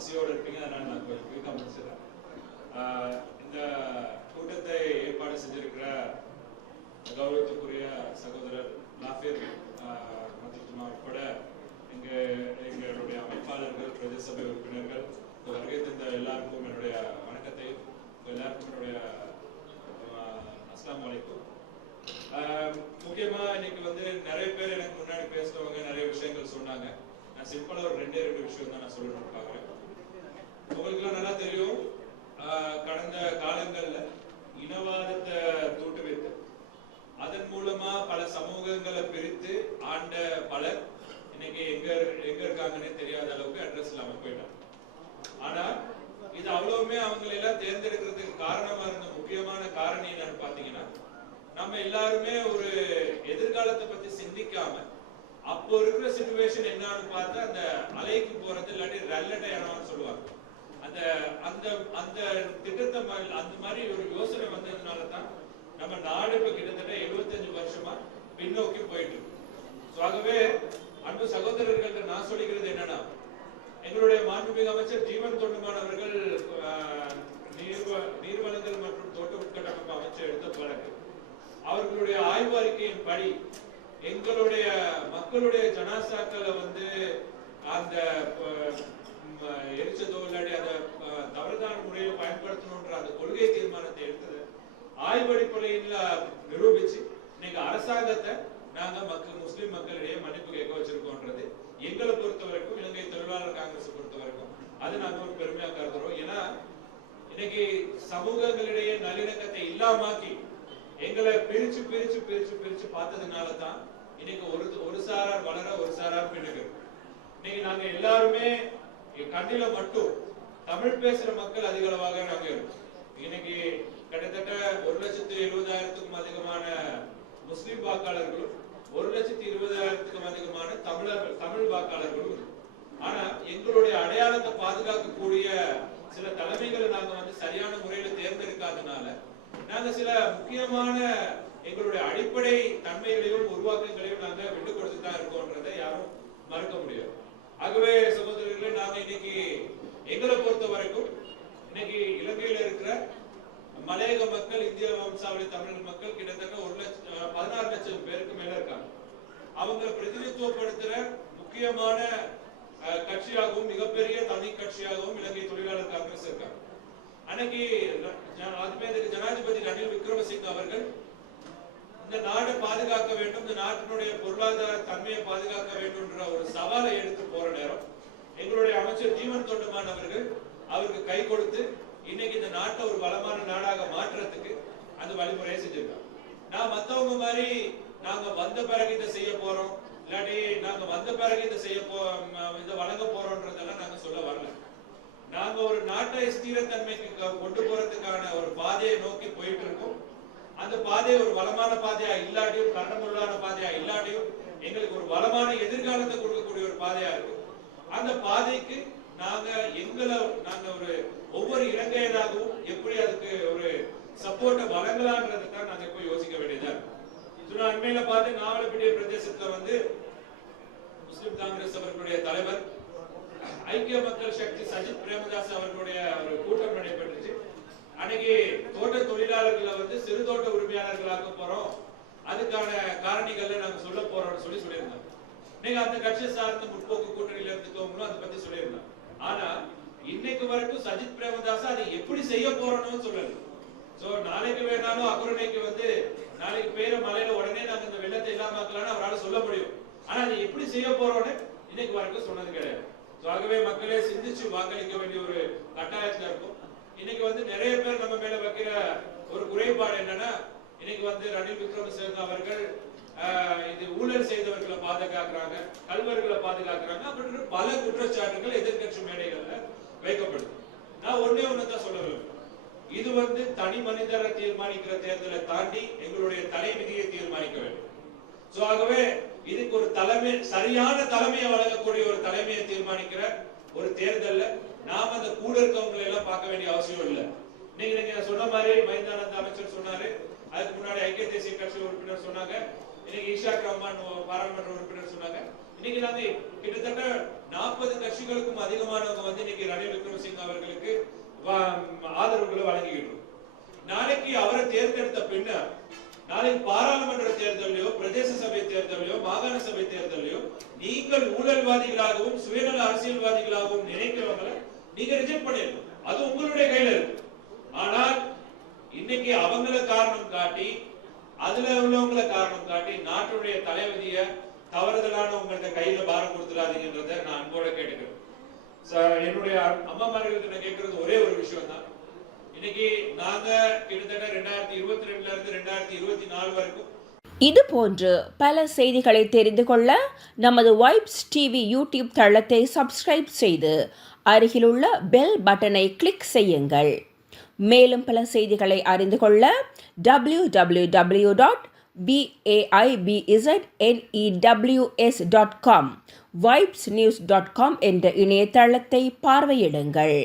பசியோடு இருப்பீங்க, அதனால நான் குயிக்காக முடிச்சிடறேன். இந்த கூட்டத்தை ஏற்பாடு செஞ்சிருக்கிற கௌரவத்துக்குரிய சகோதரர் லாஃபிர் மற்றும் உட்பட எங்களுடைய அமைப்பாளர்கள், பிரதேச சபை உறுப்பினர்கள், வருகை தந்த எல்லாருக்கும் என்னுடைய வணக்கத்தையும், எல்லாருக்கும் என்னுடைய அஸ்ஸலாமு அலைக்கும். முக்கியமா இன்னைக்கு நிறைய பேர் எனக்கு முன்னாடி பேசுறவங்க நிறைய விஷயங்கள் சொன்னாங்க. நான் சிம்பிளா ஒரு ரெண்டே விஷயம் தான் நான் சொல்லணும்னு பாக்குறேன். உங்களுக்கு எல்லாம் நல்லா தெரியும், கடந்த காலங்கள்ல இனவாதத்தை தூட்டு வைத்து அதன் மூலமா பல சமூகங்களை பிரித்து ஆண்ட பலர் இன்னைக்கு எங்க இருக்காங்கன்னே தெரியாத அளவுக்கு அட்ரஸ் இல்லாம போயிட்டாங்க. ஆனா இது அவ்வளவுமே அவங்களை எல்லாம் தேர்ந்தெடுக்கிறதுக்கு காரணமா இருந்த முக்கியமான காரணி என்னன்னு பாத்தீங்கன்னா, நம்ம எல்லாருமே ஒரு எதிர்காலத்தை பத்தி சிந்திக்காம அப்போ இருக்கிற சிச்சுவேஷன் என்னன்னு பார்த்தா அந்த அலைக்கு போறது இல்லாட்டி ரல்லட்டையானு சொல்லுவாங்க. அந்த அந்த அந்த திட்டத்தை அந்த மாதிரி ஒரு யோசனை வந்ததுனாலதான் நம்ம நாடு இப்ப கிட்டத்தட்ட 75 வருஷமா பின்னோக்கி போயிட்டு இருக்கு. ஆகவே அன்பு சகோதரர்கள்ட்ட நான் சொல்லிக்கிறது என்னன்னா, எங்களுடைய மாண்புமிகு அமைச்சர் ஜீவன் தொண்டுமானவர்கள் நீர்வளங்கள் மற்றும் தோட்ட உட்கட்டமைப்பு அமைச்சர் எடுத்த பிறகு அவர்களுடைய ஆய்வு அறிக்கையின் படி எங்களுடைய மக்களுடைய ஜனாசாக்களை அந்த எரிச்சதோ இல்லாட்டி அதை தவறுதான முறையில் பயன்படுத்தணும்ன்ற அந்த கொள்கை தீர்மானத்தை எடுத்தது ஆய்வடிப்படையில் நிரூபிச்சு இன்னைக்கு அரசாங்கத்தை நாங்க முஸ்லிம் மக்களிடையே மன்னிப்பு கேட்க வச்சிருக்கோன்றது எங்களை பொறுத்த வரைக்கும், இலங்கை தொழிலாளர் காங்கிரஸ் பொறுத்த வரைக்கும் அது நாங்க ஒரு பெருமையா கருதுறோம். ஏன்னா இன்னைக்கு சமூகங்களிடையே நல்லிணக்கத்தை இல்லாமாக்கி எங்களை பிரிச்சு பிரிச்சு பிரிச்சு பிரிச்சு பார்த்ததுனாலதான் இன்னைக்கு ஒரு சாரார் வளர ஒரு சாரார் பின்னுக்கு. இன்னைக்கு நாங்க எல்லாருமே கண்டில மட்டும் தமிழ் பேசுற மக்கள் அதிக அளவாக நாங்க இருக்கோம். இன்னைக்கு கிட்டத்தட்ட 1,70,000க்கும் அதிகமான முஸ்லிம் வாக்காளர்களும் 1,20,000க்கும் அதிகமான தமிழ் வாக்காளர்களும். ஆனா எங்களுடைய அடையாளத்தை பாதுகாக்கக்கூடிய சில தலைமைகளை நாங்க சரியான முறையில தேர்ந்தெடுக்காதனால நாங்க சில முக்கியமான எங்களுடைய அடிப்படை தன்மைகளையும் உருவாக்கங்களையும் நாங்க விட்டு கொடுத்துதான் இருக்கோம்ன்றதை யாரும் மறுக்க முடியாது. ஆகவே சகோதரர்களே, நாங்க இன்னைக்கு எங்களை பொறுத்த வரைக்கும் இன்னைக்கு இலங்கையில இருக்கிற மலையக மக்கள், இந்திய வம்சாவளி தமிழ் மக்கள் கிட்டத்தட்ட 16 லட்சம் பேருக்கு மேல இருக்காங்க. அவங்க பிரதிநிதித்துவப்படுத்துற முக்கியமான கட்சியாகவும் மிகப்பெரிய தனி கட்சியாகவும் இலங்கை தொழிலாளர் காங்கிரஸ் இருக்காங்க. அன்னைக்கு ஜனாதிபதி ரணில் விக்ரமசிங்க அவர்கள் இந்த நாடை பாதுகாக்க வேண்டும், இந்த நாட்டினுடைய பொருளாதார தன்மையை பாதுகாக்க வேண்டும்ன்ற ஒரு சவாலை எடுத்து போற நேரம் எங்களுடைய அமைச்சர் ஜீவன் தொண்டுமான் அவர்கள் அவருக்கு கை கொடுத்து இன்னைக்கு இந்த நாட்டை ஒரு வளமான நாடாக மாற்றுறதுக்கு அந்த வழிமுறையை செஞ்சிருக்காங்க. நான் மத்தவங்க மாதிரி நாங்க வந்த பிறகு இதை செய்ய போறோம், இல்லாட்டி நாங்க வந்த பிறகு இதை வழங்க போறோம்ன்றதெல்லாம் நாங்க சொல்ல வரல. நாங்க ஒரு நாட்டை ஸ்திரத்தன்மைக்கு கொண்டு போறதுக்கான ஒரு பாதையை நோக்கி போயிட்டு இருக்கோம். அந்த பாதை ஒரு வளமான பாதையா இல்லாட்டியும், கண்டமுள்ளான பாதையா இல்லாட்டியும் எங்களுக்கு ஒரு வளமான எதிர்காலத்தை கொடுக்கக்கூடிய ஒரு பாதையா இருக்கு. அந்த பாதைக்கு நாங்க ஒரு ஒவ்வொரு இலங்கையராகவும் எப்படி அதுக்கு ஒரு சப்போர்ட்டை வழங்கலாம்ன்றதை தான் நாங்க இப்ப யோசிக்க வேண்டியதா இருக்கு. அண்மையில பார்த்து நாவலப்பிட்டிய பிரதேசத்துல முஸ்லிம் காங்கிரஸ் அவர்களுடைய தலைவர் ஐக்கிய மக்கள் சக்தி சஜித் பிரேமதாஸ் அவர்களுடைய ஒரு கூட்டம் நடைபெற்றுச்சு. அன்னைக்கு தோட்ட தொழிலாளர்களை சிறு தோட்ட உரிமையாளர்களாக போறோம், அதுக்கான காரணிகள்ல நாங்க சொல்ல போறோம்னு சொல்லியிருந்தோம். இன்னைக்கு அந்த கட்சி சார்ந்த முற்போக்கு கூட்டணியில இருந்துக்கோங்களும் அதை பத்தி சொல்லியிருந்தோம். ஆனா இன்னைக்கு வரைக்கும் சஜித் பிரேமதாஸ் அதை எப்படி செய்ய போறோம்னு சொல்லல. நாளைக்கு வேணாலும் அகுரணைக்கு நாளைக்கு பெய்யற மழையில உடனே நாங்க இந்த வெள்ளத்தை இல்லாமக்கலாம்னு அவரால் சொல்ல முடியும். ஆனா அதை எப்படி செய்ய போறோம்னு இன்னைக்கு வரைக்கும் சொன்னது கிடையாது. ஆகவே மக்களே சிந்திச்சு வாக்களிக்க வேண்டிய ஒரு கட்டாயத்துல இருக்கும். இன்னைக்கு நிறைய பேர் நம்ம மேல வைக்கிற ஒரு குறைபாடு என்னன்னா, இன்னைக்கு ரணில் விக்ரமசிங்க அவர்கள் இது ஊழல் செய்தவர்களை பாதுகாக்கிறாங்க, கல்வர்களை பாதுகாக்கிறாங்க அப்படின்னு பல குற்றச்சாட்டுகள் எதிர்கட்சி மேடைகள்ல வைக்கப்படுது. நான் ஒண்ணுதான் சொல்ல விரும்புறேன். இது தனி மனிதரை தீர்மானிக்கிற தேர்தலை தாண்டி எங்களுடைய தலைவிதியை தீர்மானிக்க வேண்டும். ஆகவே இதுக்கு ஒரு சரியான தலைமையை வழங்கக்கூடிய ஒரு தலைமையை தீர்மானிக்கிற ஒரு தேர்தல்ல நாம அந்த கூட இருக்கவங்களை எல்லாம் பார்க்க வேண்டிய அவசியம் இல்லை. நீங்க சொன்ன மாதிரி மைதானந்த அமைச்சர் சொன்னாரு, அதுக்கு முன்னாடி ஐக்கிய தேசிய கட்சி உறுப்பினர் சொன்னாங்க, இன்னைக்கு ஈஷாக் ரஹ்மான் பாராளுமன்ற உறுப்பினர் சொன்னாங்க. இன்னைக்கு நாங்க கிட்டத்தட்ட 40 கட்சிகளுக்கும் அதிகமானவங்க வந்து இன்னைக்கு ரணில் விக்ரமசிங்க அவர்களுக்கு ஆதரவுகளை வழங்கிக்கிட்டு. நாளைக்கு அவரை தேர்ந்தெடுத்த பின்ன நாளைக்கு பாராளுமன்ற தேர்தலையோ பிரதேச சபை தேர்தலையோ மாகாண சபை தேர்தலையோ நீங்கள் ஊழல்வாதிகளாகவும் சுயநல அரசியல்வாதிகளாகவும் நினைக்கிறவங்களை நீங்க ரிஜெக்ட் பண்ணிடணும். அது உங்களுடைய கையில இருக்கு. ஆனால் இன்னைக்கு அவங்கள காரணம் காட்டி அதுல உள்ளவங்களை காரணம் காட்டி நாட்டுடைய தலைவதிய தவறுதலான உங்கள்ட்ட கையில பாரம் கொடுத்துடாதீங்கன்றத நான் அன்போட கேட்டுக்கிறேன். என்னுடைய அம்மாமார்களுக்கு நான் கேட்கறது ஒரே ஒரு விஷயம் தான். இன்னைக்கு நாங்க கிட்டத்தட்ட 2022 இருந்து 2024 வரைக்கும் இது போன்று பல செய்திகளை தெரிந்து கொள்ள நமது வைப்ஸ் டிவி யூடியூப் தளத்தை சப்ஸ்கிரைப் செய்து அருகிலுள்ள பெல் பட்டனை கிளிக் செய்யுங்கள். மேலும் பல செய்திகளை அறிந்து கொள்ள www.vaibznews.com, vibesnews.com என்ற இணையதளத்தை பார்வையிடுங்கள்.